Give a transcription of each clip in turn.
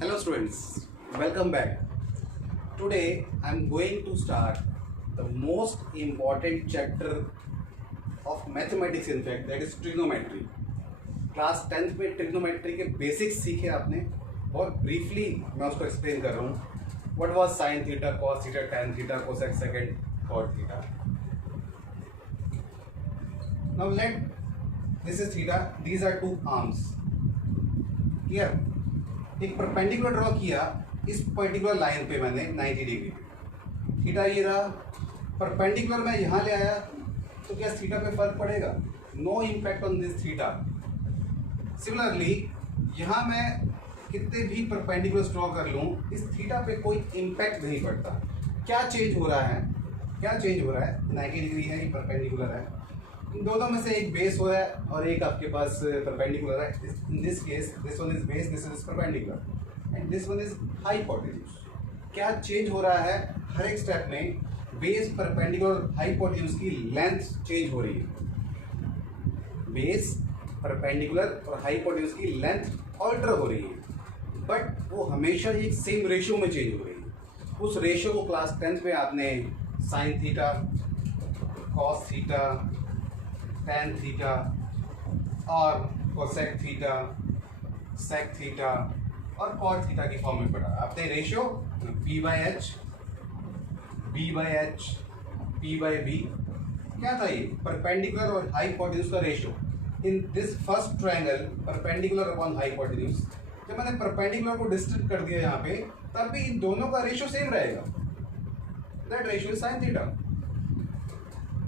Hello students, welcome back. Today I am going to start the most important chapter of mathematics, in fact, that is trigonometry. Class 10th में trigonometry के basics सीखे आपने, बहुत briefly मैं उसको explain कर रहा हूँ. What was sin theta, cos theta, tan theta, cosec secant, cot theta. Now this is theta, these are two arms. Clear? एक परपेंडिकुलर ड्रॉ किया इस पर्टिकुलर लाइन पे मैंने 90 डिग्री पे. थीटा ये रहा, परपेंडिकुलर मैं यहाँ ले आया तो क्या थीटा पे फर्क पड़ेगा? No impact on this theta. Similarly यहाँ मैं कितने भी परपेंडिकुलर ड्रॉ कर लूँ, इस थीटा पे कोई इम्पैक्ट नहीं पड़ता. क्या चेंज हो रहा है? 90 डिग्री है, ये परपेंडिकुलर है. इन दोनों में से एक बेस हो रहा है और एक आपके पास परपेंडिकुलर है. In this case this one is base, this is perpendicular and this one is hypotenuse. क्या चेंज हो रहा है? हर एक स्टेप में बेस, परपेंडिकुलर, हाइपोटेन्यूज की लेंथ चेंज हो रही है. बेस, परपेंडिकुलर और हाइपोटेन्यूज की लेंथ ऑल्टर हो रही है, बट वो हमेशा एक सेम रेशियो में चेंज हो रही है. उस रेशियो को क्लास 10th में आपने sine theta, cos theta, tan theta और कोसेक थीटा, सेक थीटा और कॉट थीटा की फॉर्म में पढ़ा. आपने ratio P by H, B by H, P by B. क्या था ये? परपेंडिकुलर और हाइपोटेन्यूज का ratio. In this first triangle perpendicular upon hypotenuse, जब मैंने परपेंडिकुलर को डिस्टेंस कर दिया यहाँ पे, तब भी इन दोनों का रेशियो सेम रहेगा. That ratio is sine theta.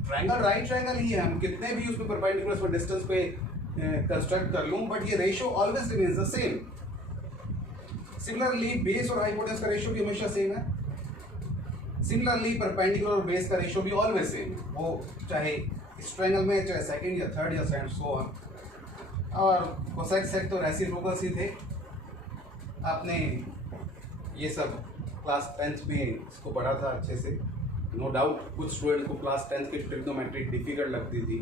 Triangle right triangle ही है, हम कितने भी उसमें परपेंडिकुलर और डिस्टेंस पे कंस्ट्रक्ट कर लूं, बट ये ratio always remains the same. Similarly base और हाइपोटेन्यूज का रेशियो भी हमेशा सेम है. सिमिलरली परपेंडिकुलर और बेस का रेशियो भी ऑलवेज सेम है, वो चाहे इस ट्रायंगल में, चाहे सेकंड या थर्ड या सेकंड सो ऑन. और कोसेक सेक तो रेसिप्रोकल्स ही थे. आपने ये सब क्लास 10th में इसको पढ़ा था अच्छे से. नो डाउट कुछ स्टूडेंट को क्लास 10th की ट्रिग्नोमेट्री डिफिकल्ट लगती थी,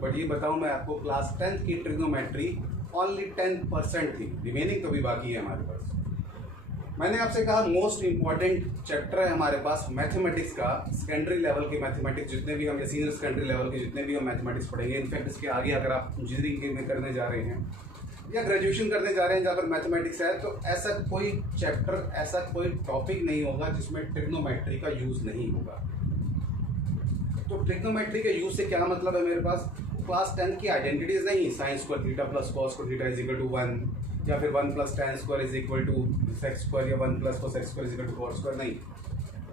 बट ये बताऊं मैं आपको, क्लास 10th की ट्रिग्नोमेट्री ओनली 10% थी, रिमेनिंग तो भी बाकी है हमारे पास. मैंने आपसे कहा मोस्ट इंपॉर्टेंट चैप्टर है हमारे पास मैथमेटिक्स का. सेकेंडरी लेवल के मैथमेटिक्स जितने भी हम, या सीनियर सेकेंडरी लेवल के जितने भी हम मैथमेटिक्स पढ़ेंगे, इनफैक्ट इसके आगे अगर आप इंजीनियरिंग में करने जा रहे हैं या ग्रेजुएशन करने जा रहे हैं जहाँ पर मैथमेटिक्स है, तो ऐसा कोई चैप्टर, ऐसा कोई टॉपिक नहीं होगा जिसमें ट्रिग्नोमेट्री का यूज़ नहीं होगा. तो ट्रिग्नोमेट्री के यूज़ से क्या मतलब है मेरे पास? क्लास 10 की आइडेंटिटीज नहीं, sine square theta plus cos square theta is equal to 1, या फिर 1 plus tan square is equal to sec square, या 1 plus cosec square is equal to cot square. नहीं,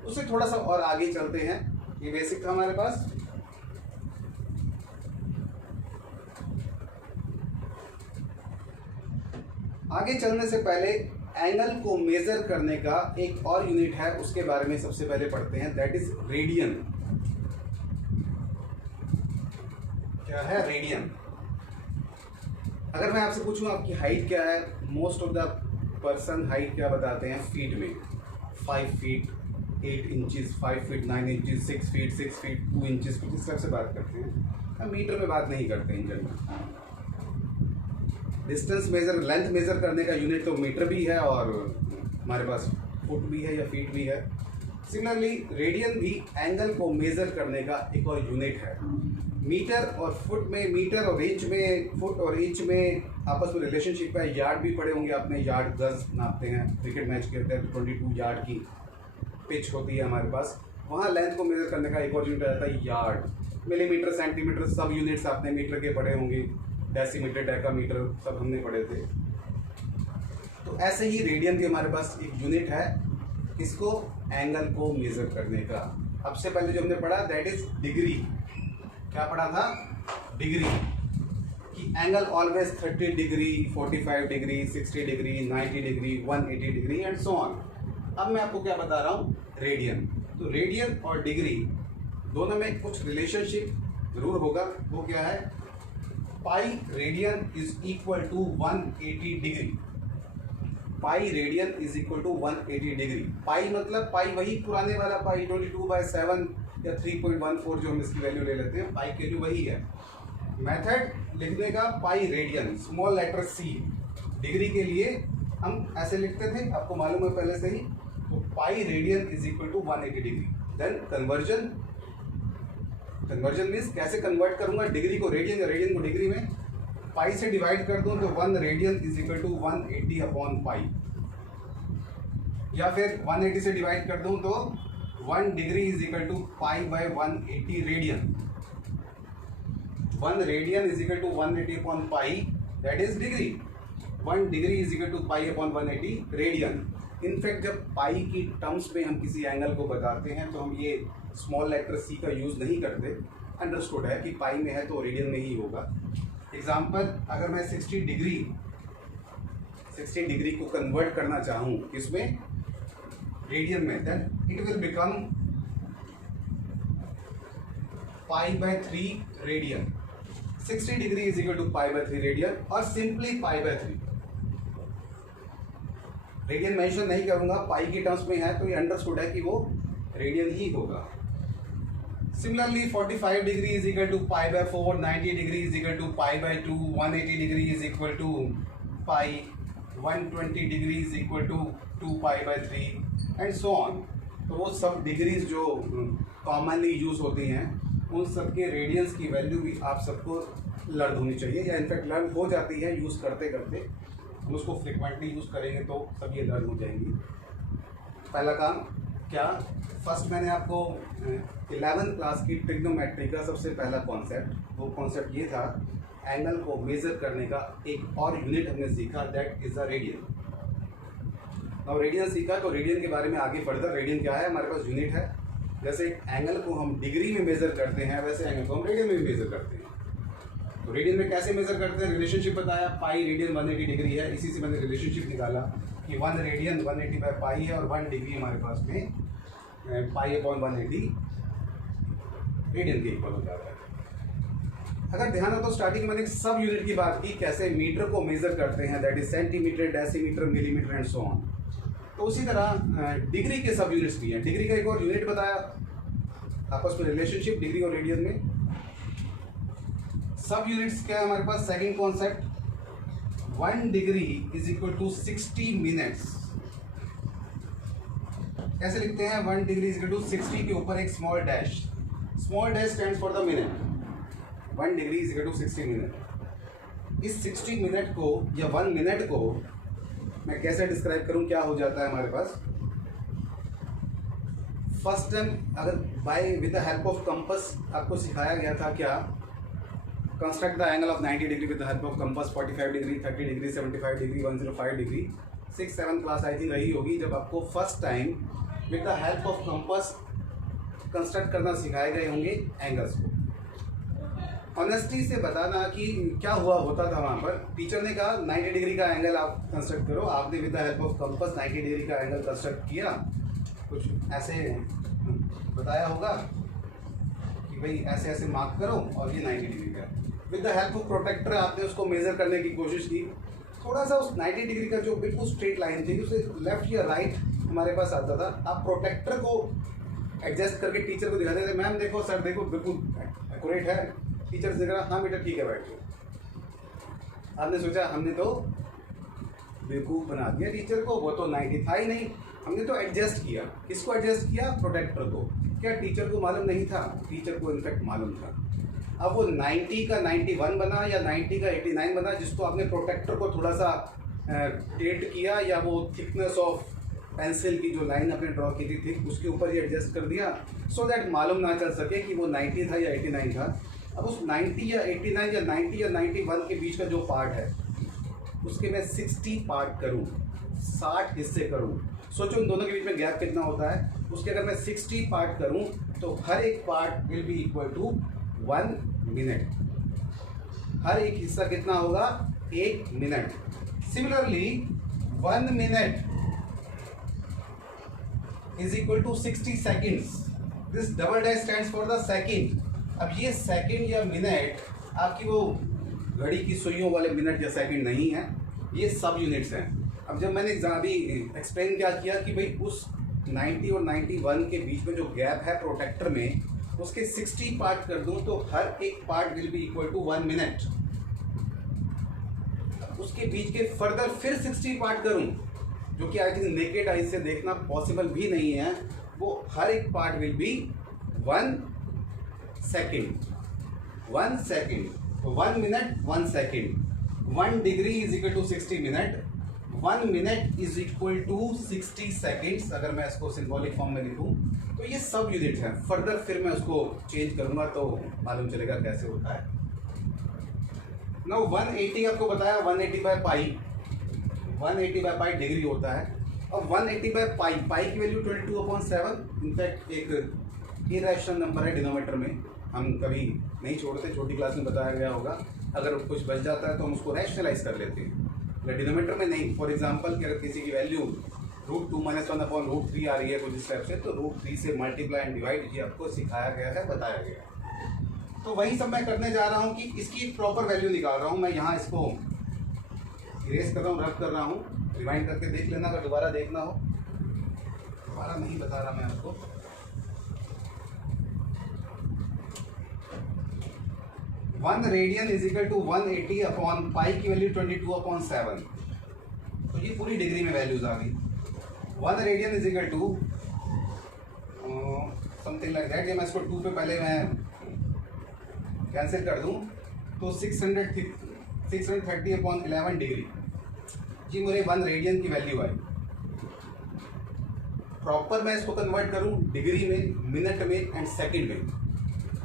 उससे थोड़ा सा और आगे चलते हैं. ये बेसिक था हमारे पास. आगे चलने से पहले एंगल को मेजर करने का एक और यूनिट है, उसके बारे में सबसे पहले पढ़ते हैं. That is radian. क्या है रेडियन? अगर मैं आपसे पूछूं आपकी हाइट क्या है, most of the person height क्या बताते हैं फीट में. 5 feet 8 inches, 5 feet 9 inches, 6 feet 6 feet 2 inches, कुछ इस तरह से बात करते हैं. हम मीटर में बात नहीं करते हैं general. Distance measure, length major करने का यूनिट तो मीटर भी है और हमारे पास फुट भी है या फीट भी है. सिमिलरली रेडियन भी एंगल को मेजर करने का एक और यूनिट है. मीटर और फुट में, मीटर और इंच में, फुट और इंच में आपस में रिलेशनशिप है. यार्ड भी पढ़े होंगे आपने, यार्ड गज नापते हैं. क्रिकेट मैच खेलते हैं 22 यार्ड की पिच होती है हमारे पास, वहाँ लेंथ को मेजर करने का एक और यूनिट रहता है यार्ड. मिलीमीटर, सेंटीमीटर, सब यूनिट्स आपने मीटर के पढ़े होंगे. डेसीमीटर, डेकामीटर सब हमने पढ़े थे. तो ऐसे ही रेडियन भी हमारे पास एक यूनिट है, इसको एंगल को मेजर करने का. अब से पहले जो हमने पढ़ा दैट इज डिग्री. क्या पढ़ा था? डिग्री. कि angle always 30 degree, 45 degree, 60 degree, 90 degree, 180 degree and so on. अब मैं आपको क्या बता रहा हूँ? रेडियन. तो रेडियन और डिग्री दोनों में कुछ रिलेशनशिप जरूर होगा. वो क्या है? Pi radian is equal to 180 degree. Pi radian is equal to 180 degree. Pi मतलब पाई वही पुराने वाला पाई 22/7 या 3.14 जो हम इसकी वैल्यू ले लेते हैं, पाई की वैल्यू वही है. मेथड लिखने का पाई रेडियन, स्मॉल लेटर सी. डिग्री के लिए हम ऐसे लिखते थे, आपको मालूम है पहले से ही। तो pi radian is equal to 180 degree. Then conversion means कैसे कन्वर्ट करूंगा डिग्री को रेडियन या रेडियन को डिग्री में। पाई से डिवाइड कर दूं तो 1 radian is equal to 180 upon pi, या फिर 180 से डिवाइड कर दूं तो 1 degree is equal to pi by 180 radian. 1 radian is equal to 180 upon pi, that is degree. 1 degree is equal to pi upon 180 radian. In fact जब pi की terms में हम किसी एंगल को बताते हैं तो हम ये स्मॉल लेटर सी का यूज़ नहीं करते। अंडरस्टूड है कि पाई में है तो रेडियन में ही होगा। एग्जाम्पल, अगर मैं 60 डिग्री को कन्वर्ट करना चाहूँ इसमें रेडियन में, then it will become pi by 3 radian. 60 degree is equal to pi by 3 radian और simply pi by 3। Radian mention नहीं करूंगा, पाई की टर्म्स में है तो ये अंडरस्टूड है कि वो रेडियन ही होगा। Similarly 45 degree is equal to pi by 4, 90 degree is equal to pi by 2, 180 degree is equal to pi, 120 degree is equal to 2 pi by 3 and so on. तो वो सब डिग्रीज जो कॉमनली यूज होती हैं उन सब के रेडियंस की वैल्यू भी आप सबको लर्न होनी चाहिए, या इनफैक्ट लर्न हो जाती है यूज़ करते करते। हम उसको फ्रिक्वेंटली यूज़ करेंगे तो सब ये लर्न हो जाएंगी। पहला काम क्या, फर्स्ट मैंने आपको 11th क्लास की ट्रिग्नोमेट्री का सबसे पहला कॉन्सेप्ट, वो कॉन्सेप्ट ये था एंगल को मेज़र करने का एक और यूनिट हमने सीखा, दैट इज़ द रेडियन। अब रेडियन सीखा तो रेडियन के बारे में आगे फर्दर, रेडियन क्या है, हमारे पास यूनिट है। जैसे एंगल को हम डिग्री में मेज़र करते हैं वैसे एंगल को हम रेडियन में भी मेज़र करते हैं। तो रेडियन में कैसे मेज़र करते हैं, रिलेशनशिप बताया, पाई रेडियन 180 डिग्री है। इसी से मैंने रिलेशनशिप निकाला कि 1 रेडियन 180 बाय पाई है और 1 डिग्री हमारे पास में पाई अपॉन 180 रेडियन के इक्वल हो जाता है। अगर ध्यान हो तो स्टार्टिंग में मैंने सब यूनिट की बात की, कैसे मीटर को मेज़र करते हैं, that is centimetre, decimetre, millimetre and so on. तो उसी तरह डिग्री के सब यूनिट्स भी हैं। डिग्री का एक और यूनिट बताया, आपस में रिलेशनशिप डिग्री और रेडियन में। सब यूनिट्स क्या है हमारे पास, second concept, 1 degree is equal to 60 minutes. कैसे लिखते हैं, 1 डिग्री इज इक्वल टू 60 के ऊपर एक small dash stands for the minute. 1 degree is equal to 60 minute. इस 60 मिनट को या 1 मिनट को मैं कैसे डिस्क्राइब करूं, क्या हो जाता है हमारे पास। फर्स्ट टाइम अगर by with the help of compass आपको सिखाया गया था क्या, construct the angle of 90 degree with the help of compass, 45 degree, 30 degree, 75 degree, 105 degree. 6-7 class I think रही होगी जब आपको first time with the help of compass construct करना सिखाए गए होंगे एंगल्स को। ऑनेस्टी से बताना कि क्या होता था वहाँ पर। टीचर ने कहा 90 डिग्री का एंगल आप कंस्ट्रक्ट करो, आपने with the help of compass 90 degree का एंगल कंस्ट्रक्ट किया, कुछ ऐसे बताया होगा कि भाई ऐसे ऐसे मार्क करो और ये 90 डिग्री का। With the help of protractor आपने उसको मेजर करने की कोशिश की। थोड़ा सा उस 90 डिग्री का जो बिल्कुल स्ट्रेट लाइन थी उसे लेफ्ट या राइट हमारे पास आता था। आप प्रोटेक्टर को एडजस्ट करके टीचर को दिखाते थे, मैम देखो, सर देखो, बिल्कुल एक्यूरेट है। टीचर से कहा हाँ बेटा ठीक है, बैठ जाओ। आपने सोचा हमने तो बेवकूफ़ बना दिया टीचर को, वो तो 90 था ही नहीं, हमने तो एडजस्ट किया। किसको एडजस्ट किया, प्रोटेक्टर को। क्या टिचर को मालूम नहीं था? टीचर को इनफैक्ट मालूम था। अब वो 90 का 91 बना या 90 का 89 बना, जिसको आपने प्रोटेक्टर को थोड़ा सा टेट किया या वो थिकनेस ऑफ पेंसिल की जो लाइन आपने ड्रॉ की थी उसके ऊपर ही एडजस्ट कर दिया, सो दैट मालूम ना चल सके कि वो 90 था या 89 था। अब उस 90 या 89 या 90 या 91 के बीच का जो पार्ट है उसके मैं 60 पार्ट करूँ, 60 हिस्से करूँ। सोचो उन दोनों के बीच में गैप कितना होता है। उसके अगर मैं 60 पार्ट करूँ तो हर एक part will be equal to 1 minute. हर एक हिस्सा कितना होगा, 1 minute. Similarly 1 minute is equal to 60 seconds. This double dash stands for the second. अब ये सेकेंड या मिनट आपकी वो घड़ी की सुइयों वाले मिनट या सेकेंड नहीं है, ये सब यूनिट्स हैं। अब जब मैंने अभी एक्सप्लेन क्या किया कि भाई उस 90 और 91 के बीच में जो गैप है प्रोटेक्टर में, उसके 60 पार्ट कर दूं तो हर एक part will be equal to 1 minute. उसके बीच के फर्दर फिर 60 पार्ट करूं, जो कि आई थिंक नेकेड आई से देखना पॉसिबल भी नहीं है, वो हर एक part will be 1 second, 1 second, 1 minute 1 second, 1 degree is equal to 60 minute, 1 minute is equal to 60 seconds. अगर मैं इसको सिंबॉलिक फॉर्म में लिखूं तो ये सब यूनिट है। फर्दर फिर मैं उसको चेंज करूंगा तो मालूम चलेगा कैसे होता है। नाउ 180 आपको बताया 180 by pi, 180 by pi degree होता है। अब 180 बाय पाई, पाई की वैल्यू 22/7, इनफैक्ट एक इरेशनल नंबर है डिनोमीटर में, हम कभी नहीं छोड़ते, छोटी क्लास में बताया गया होगा। अगर कुछ बच जाता है तो हम उसको रैशनलाइज कर लेते हैं, डिनोमीटर में नहीं। फॉर एग्जांपल कि अगर किसी की वैल्यू √2 - 1/√3 आ रही है कुछ इस टाइप से, तो √3 से मल्टीप्लाई एंड डिवाइड, ये आपको सिखाया गया है, बताया गया है। तो वही सब मैं करने जा रहा हूँ कि इसकी एक प्रॉपर वैल्यू निकाल रहा हूँ। मैं यहाँ इसको इरेज कर रहा हूँ, रब कर रहा हूँ, रिवाइंड करके देख लेना अगर दोबारा देखना हो। दोबारा नहीं बता रहा मैं आपको। 1 radian is equal to 180 upon pi की वैल्यू 22/7, तो ये पूरी डिग्री में वैल्यूज आ गई। 1 radian is equal to something like that. ये मैं इसको 2 पे पहले मैं कैंसिल कर दूं तो 630/11 डिग्री, जी मुझे 1 रेडियन की वैल्यू आई। प्रॉपर मैं इसको कन्वर्ट करूं डिग्री में, मिनट में एंड सेकंड में,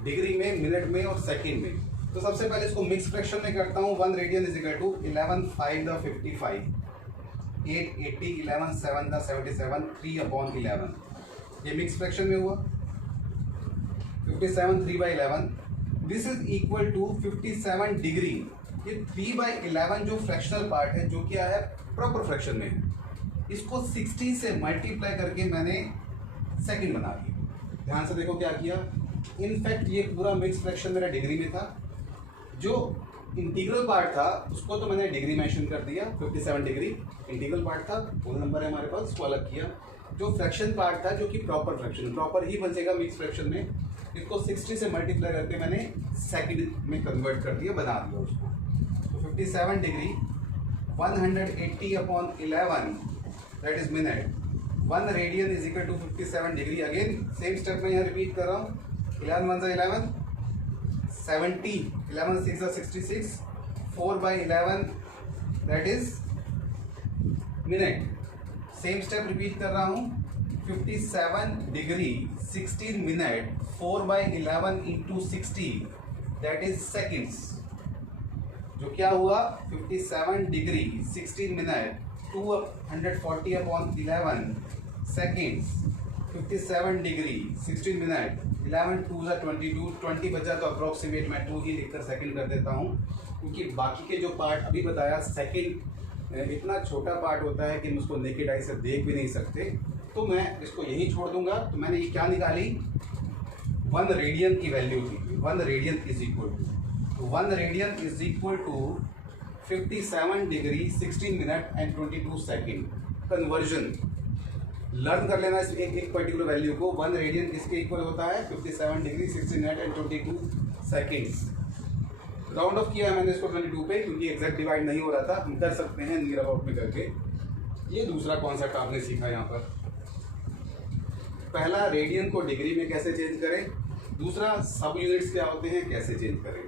डिग्री में, मिनट में और सेकंड में। तो सबसे पहले इसको मिक्स फ्रैक्शन में करता हूँ। 1 रेडियन इज इक्वल टू 11/5 = 55, 880, 11/7 = 77, 3/11। ये मिक्स फ्रैक्शन में हुआ 57 3/11। This is equal to 57 degree. ये 3/11 जो फ्रैक्शनल पार्ट है, जो क्या है प्रॉपर फ्रैक्शन में है, इसको 60 से मल्टीप्लाई करके मैंने सेकंड बना दिया। ध्यान से देखो क्या किया। इनफैक्ट ये पूरा मिक्स फ्रैक्शन मेरा डिग्री में था। जो इंटीग्रल पार्ट था उसको तो मैंने डिग्री मेंशन कर दिया, 57 डिग्री इंटीग्रल पार्ट था, होल नंबर है हमारे पास, उसको अलग किया। जो फ्रैक्शन पार्ट था, जो कि प्रॉपर फ्रैक्शन, प्रॉपर ही बचेगा मिक्स फ्रैक्शन में, इसको 60 से मल्टीप्लाई करके मैंने सेकंड में कन्वर्ट कर दिया, बना दिया उसको। तो 57 degree 180/11 that is minute. 1 radian is equal to 57 degree. Again same step में यहाँ रिपीट कर रहा हूँ। 11 1 = 11, 70, 11 6 = 66, 4/11 that is minute. Same step repeat कर रहा हूँ। 57 degree 16 minute, 4/11 into 60 that is seconds. जो क्या हुआ 57 degree 16 minute 240/11 seconds. 57 degree 16 minute 11 2 = 22, 20 बचा तो अप्रोक्सीमेट मैं 2 ही लिखकर सेकंड कर देता हूँ, क्योंकि बाकी के जो पार्ट अभी बताया सेकंड इतना छोटा पार्ट होता है कि हम उसको नेकेड आई से देख भी नहीं सकते, तो मैं इसको यही छोड़ दूंगा। तो मैंने ये क्या निकाली, 1 रेडियन की वैल्यू थी। 1 radian is equal to 57 degree 16 minute and 22 second. Conversion learn कर लेना इस एक पर्टिकुलर वैल्यू को। 1 रेडियन किसके इक्वल होता है, 57 degree 16 minute and 22 seconds. Round of किया है मैंने इसको 22 पे, क्योंकि एग्जैक्ट डिवाइड नहीं हो रहा था। हम कर सकते हैं नियर अबाउट में करके। ये दूसरा कॉन्सेप्ट आपने सीखा यहाँ पर। पहला रेडियन को डिग्री में कैसे चेंज करें, दूसरा सब यूनिट्स क्या होते हैं कैसे चेंज करें।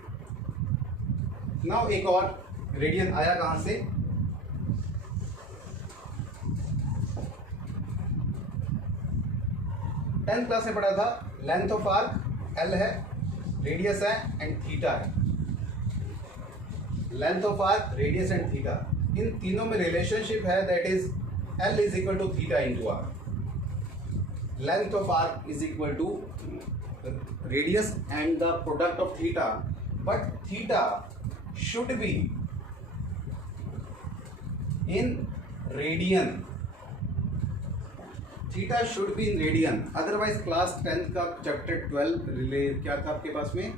नाउ एक और रेडियन आया कहाँ से, टेंथ क्लास में पढ़ा था। लेंथ ऑफ आर्क एल है, रेडियस है एंड थीटा है। Length of arc, radius and theta, इन तीनों में रिलेशनशिप है, that is l is equal to theta into r. Length of arc is equal to radius and the product of theta, but theta should be in radian. Theta should be in radian, otherwise class 10 का chapter 12 relay क्या था आपके पास में,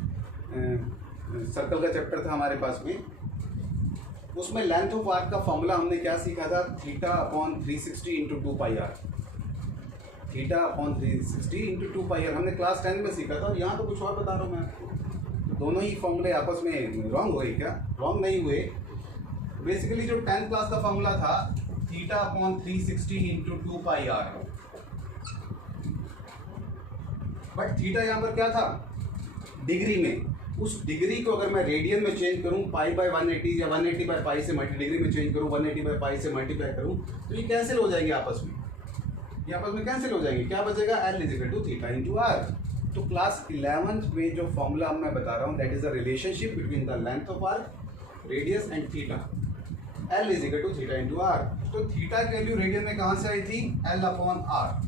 circle का chapter था हमारे पास में, उसमें लेंथ ऑफ आर्क का फॉर्मूला हमने क्या सीखा था, θ/360 इंटू 2πr। θ/360 इंटू 2πr हमने क्लास 10 में सीखा था, और यहाँ तो कुछ और बता रहा हूँ मैं आपको। दोनों ही फॉर्मूले आपस में रॉन्ग हुए क्या, रॉन्ग नहीं हुए। बेसिकली जो 10th क्लास का फॉर्मूला था theta upon 360 into 2 pi R, but theta यहाँ पर क्या था डिग्री में, उस डिग्री को अगर मैं रेडियन में चेंज करूं पाई बाय 180 या 180 बाय पाई से मल्टी डिग्री में चेंज करूं 180 बाय पाई से मल्टीप्लाई करूं तो ये कैंसिल हो जाएंगे आपस में, ये आपस में कैंसिल हो जाएंगे। क्या बचेगा L is equal to theta into R. तो क्लास 11th में जो फॉर्मूला मैं बता रहा हूँ that is the relationship between the length of arc, radius and theta, L is equal to theta into R. तो थीटा की वैल्यू रेडियन में कहाँ से आई थी L upon R.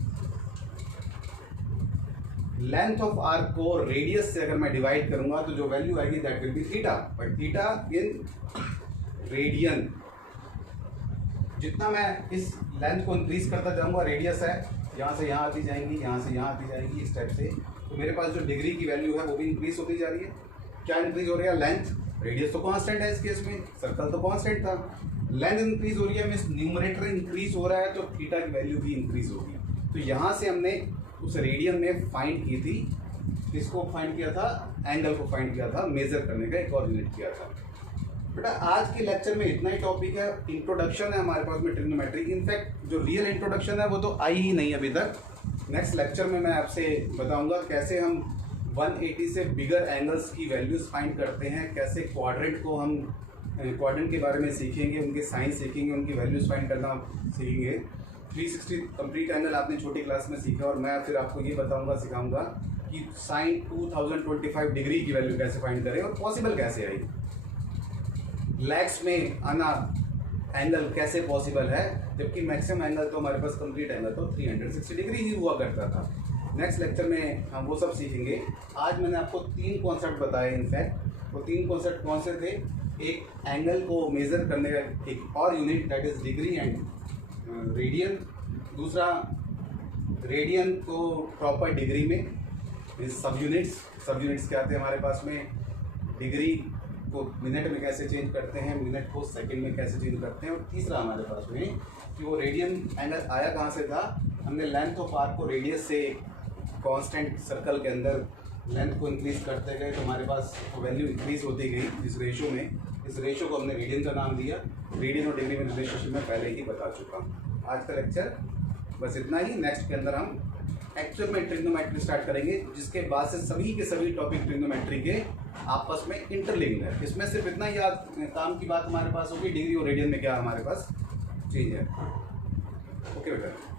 Length of arc को रेडियस से अगर मैं डिवाइड करूंगा तो जो वैल्यू आएगी that will be theta, but theta in radian. जितना मैं इस लेंथ को इंक्रीज करता जाऊंगा, रेडियस है यहाँ से यहाँ आती जाएंगी, यहाँ से यहाँ आती जाएगी इस टाइप से, तो मेरे पास जो डिग्री की वैल्यू है वो भी इंक्रीज होती जा रही है। क्या इंक्रीज हो रही है लेंथ, रेडियस तो कांस्टेंट है इस केस में, सर्कल तो कांस्टेंट था, लेंथ इंक्रीज हो रही है, मींस न्यूमरेटर इंक्रीज हो रहा है तो थीटा की वैल्यू भी इंक्रीज होगी। तो यहाँ से हमने उस रेडियन में फाइंड की थी, किसको फाइंड किया था, एंगल को फाइंड किया था, मेजर करने का एक और यूनिट किया था। बेटा आज के लेक्चर में इतना ही टॉपिक है, इंट्रोडक्शन है हमारे पास में ट्रिग्नोमेट्री। इनफैक्ट जो रियल इंट्रोडक्शन है वो तो आई ही नहीं अभी तक। नेक्स्ट लेक्चर में मैं आपसे बताऊंगा कैसे हम 180 से बिगर एंगल्स की वैल्यूज फाइंड करते हैं, कैसे क्वाड्रेंट को हम क्वाड्रेंट के बारे में सीखेंगे, उनके साइन सीखेंगे, उनकी वैल्यूज फाइंड करना सीखेंगे। 360 कंप्लीट एंगल आपने छोटी क्लास में सीखा और मैं फिर आपको ये बताऊंगा, सिखाऊंगा कि साइन 2025 डिग्री की वैल्यू कैसे फाइंड करें और पॉसिबल कैसे आई, लैक्स में आना एंगल कैसे पॉसिबल है, जबकि मैक्सिमम एंगल तो हमारे पास कंप्लीट एंगल तो 360 डिग्री ही हुआ करता था। नेक्स्ट लेक्चर में हम वो सब सीखेंगे। आज मैंने आपको 3 कॉन्सेप्ट बताए, इनफैक्ट वो 3 कॉन्सेप्ट कौन से थे, एक एंगल को मेजर करने का एक और unit that is degree and radian, दूसरा रेडियन को प्रॉपर डिग्री में सब यूनिट्स क्या आते हैं हमारे पास में, डिग्री को मिनट में कैसे चेंज करते हैं, मिनट को सेकंड में कैसे चेंज करते हैं, और तीसरा हमारे पास में कि वो रेडियन एंगल आया कहाँ से था, हमने लेंथ ऑफ आर्क को रेडियस से कांस्टेंट सर्कल के अंदर लेंथ को इंक्रीज करते गए तो हमारे पास वैल्यू इंक्रीज होती गई इस रेशो में। इस रेशो को हमने रेडियन का नाम दिया। रेडियन और डिग्री में रिलेशनशिप में पहले ही बता चुका हूँ। आज का लेक्चर बस इतना ही। नेक्स्ट के अंदर हम एक्चुअल में ट्रिग्नोमेट्री स्टार्ट करेंगे, जिसके बाद से सभी के सभी टॉपिक ट्रिग्नोमेट्री के आपस में इंटरलिंक्ड है। इसमें सिर्फ इतना ही याद काम की बात हमारे पास होगी, डिग्री और रेडियन में क्या हमारे पास चेंज है। ओके बेटा।